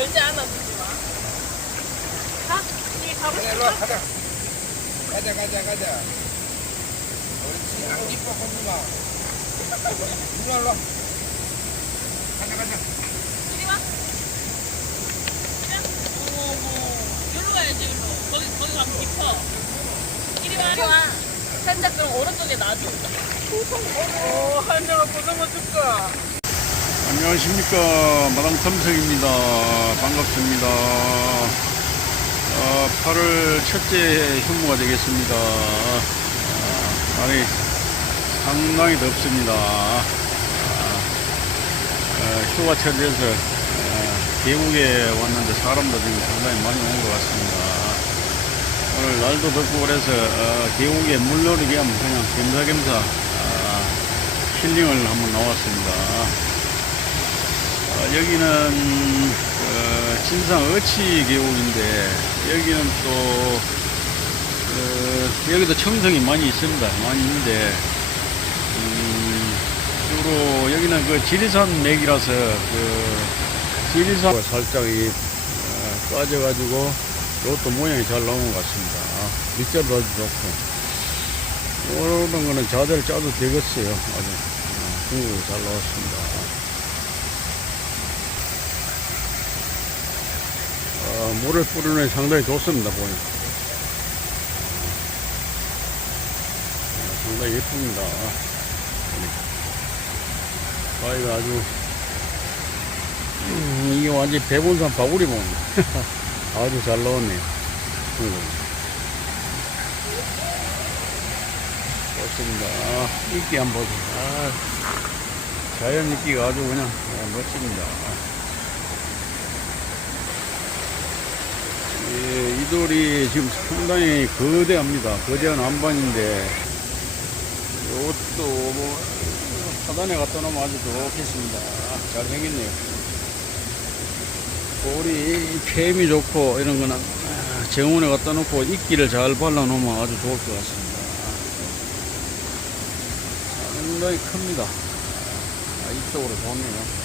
절대 안아주지 마. 가? 이 가고 그래, 일로 와, 싶어? 가자. 가자, 가자, 가자. 옳지, 안 깊어, 고구마. 일로 와, 일로 와. 가자, 가자. 이리 와. 그냥, 어머, 어머. 여기로 가야지, 여기로. 거기, 거기 가면 깊어. 이리 와, 이리 와. 살짝 그럼 오른쪽에 놔줘. 오, 한정아 고등어 줄까? 안녕하십니까. 마당 탐색입니다. 반갑습니다. 어, 8월 첫째 휴무가 되겠습니다. 아, 날이 상당히 덥습니다. 아, 어, 휴가철에서 어, 계곡에 왔는데 사람도 지금 상당히 많이 온 것 같습니다. 오늘 날도 덥고 그래서 어, 계곡에 물놀이 겸 그냥 겸사겸사 아, 힐링을 한번 나왔습니다. 어, 여기는 어, 진상 어치 계곡인데 여기는 또 어, 여기도 청성이 많이 있습니다. 많이 있는데 음, 주로 여기는 그 지리산 맥이라서 그 지리산 살짝 이 어, 까져가지고 이것도 모양이 잘 나온 것 같습니다. 밑자도 아주 좋고 이런 거는 자대를 짜도 되겠어요. 아주 어, 중국으로 잘 나왔습니다. 어, 물을 뿌리는 상당히 좋습니다, 보니. 어, 상당히 예쁩니다. 바위가 아주, 음, 이게 완전 대본산 바구리 뭐 아주 잘 나왔네요. 음. 좋습니다. 아, 이끼 한번 보세요. 아, 자연 이끼가 아주 그냥 아, 멋집니다. 예, 이 돌이 지금 상당히 거대합니다. 거대한 안반인데, 이것도 뭐, 하단에 갖다 놓으면 아주 좋겠습니다. 잘 생겼네요. 돌이 폐미 좋고, 이런 거는 아, 정원에 갖다 놓고 이끼를 잘 발라 놓으면 아주 좋을 것 같습니다. 상당히 큽니다. 아, 이쪽으로 좋네요.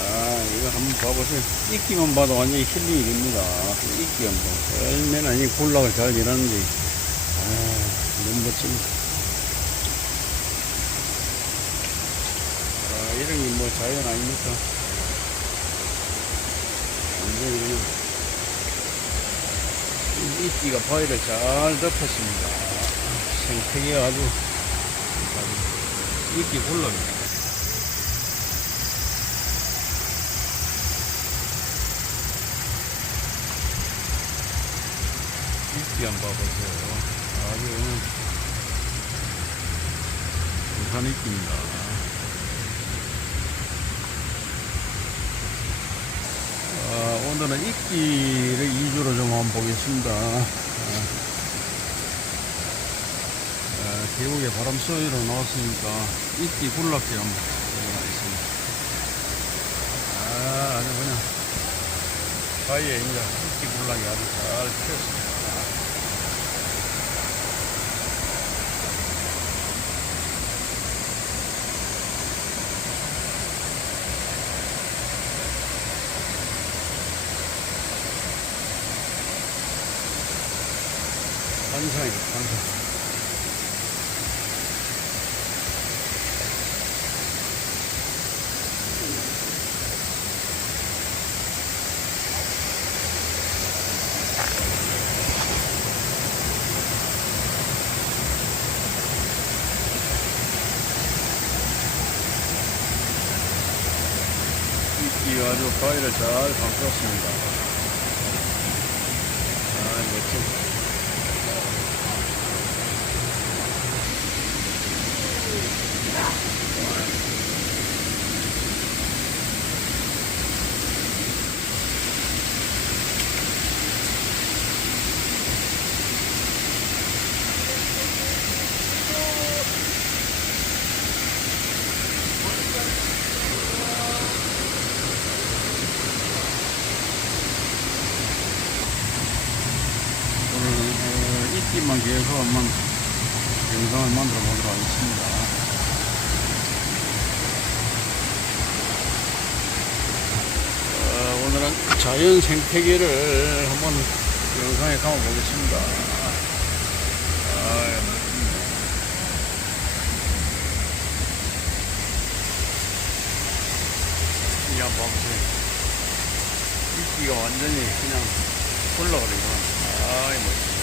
아, 이거 한번 봐보세요. 이끼만 봐도 완전히 힐링이 됩니다. 이끼 한번. 얼마나 이 군락을 잘 일하는지. 아, 너무 멋집니다. 아, 이런 게 뭐 자연 아닙니까? 완전히 그냥. 이 이끼가 바위를 잘 덮었습니다. 생태계가 아주, 아주 이끼 군락입니다. 이끼 한번 봐보세요. 아주 부산 이끼입니다. 아, 오늘은 이끼를 2주로 좀 한번 보겠습니다. 아, 아, 계곡에 바람 쏘이러 나왔으니까 이끼 굴락지 한번 보겠습니다. 아, 아주 그냥 바위에 이제 이끼 굴락이 아주 잘 피었 환상이다, 환상. 이 아주 바위를 잘 감쌌습니다. 아, 멋진. 이끼만 계속 한번 영상을 만들어 보도록 하겠습니다. 어, 오늘은 자연 생태계를 한번 영상에 담아 보겠습니다. 아, 이 한번 보세요. 이끼가 완전히 그냥 올라가리고. 아이, 멋있다.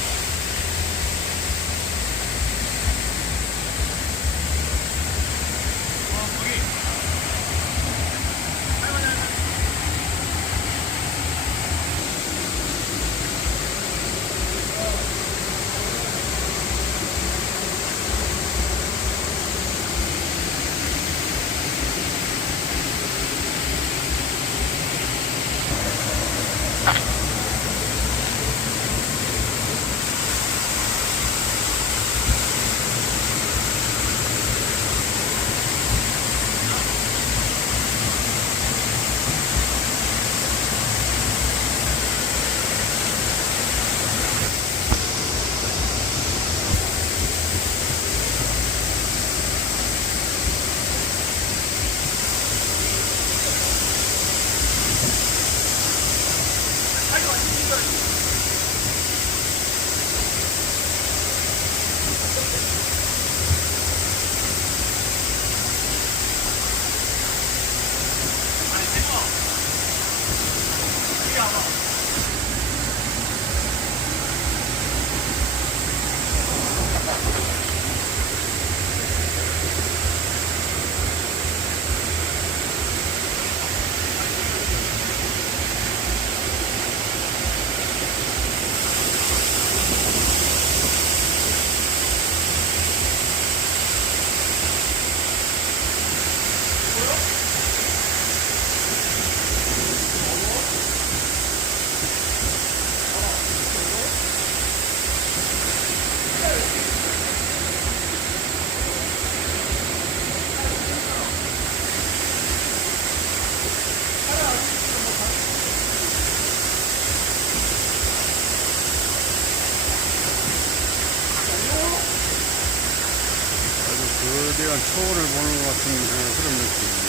초원을 보는 것 같은 예, 그런 느낌.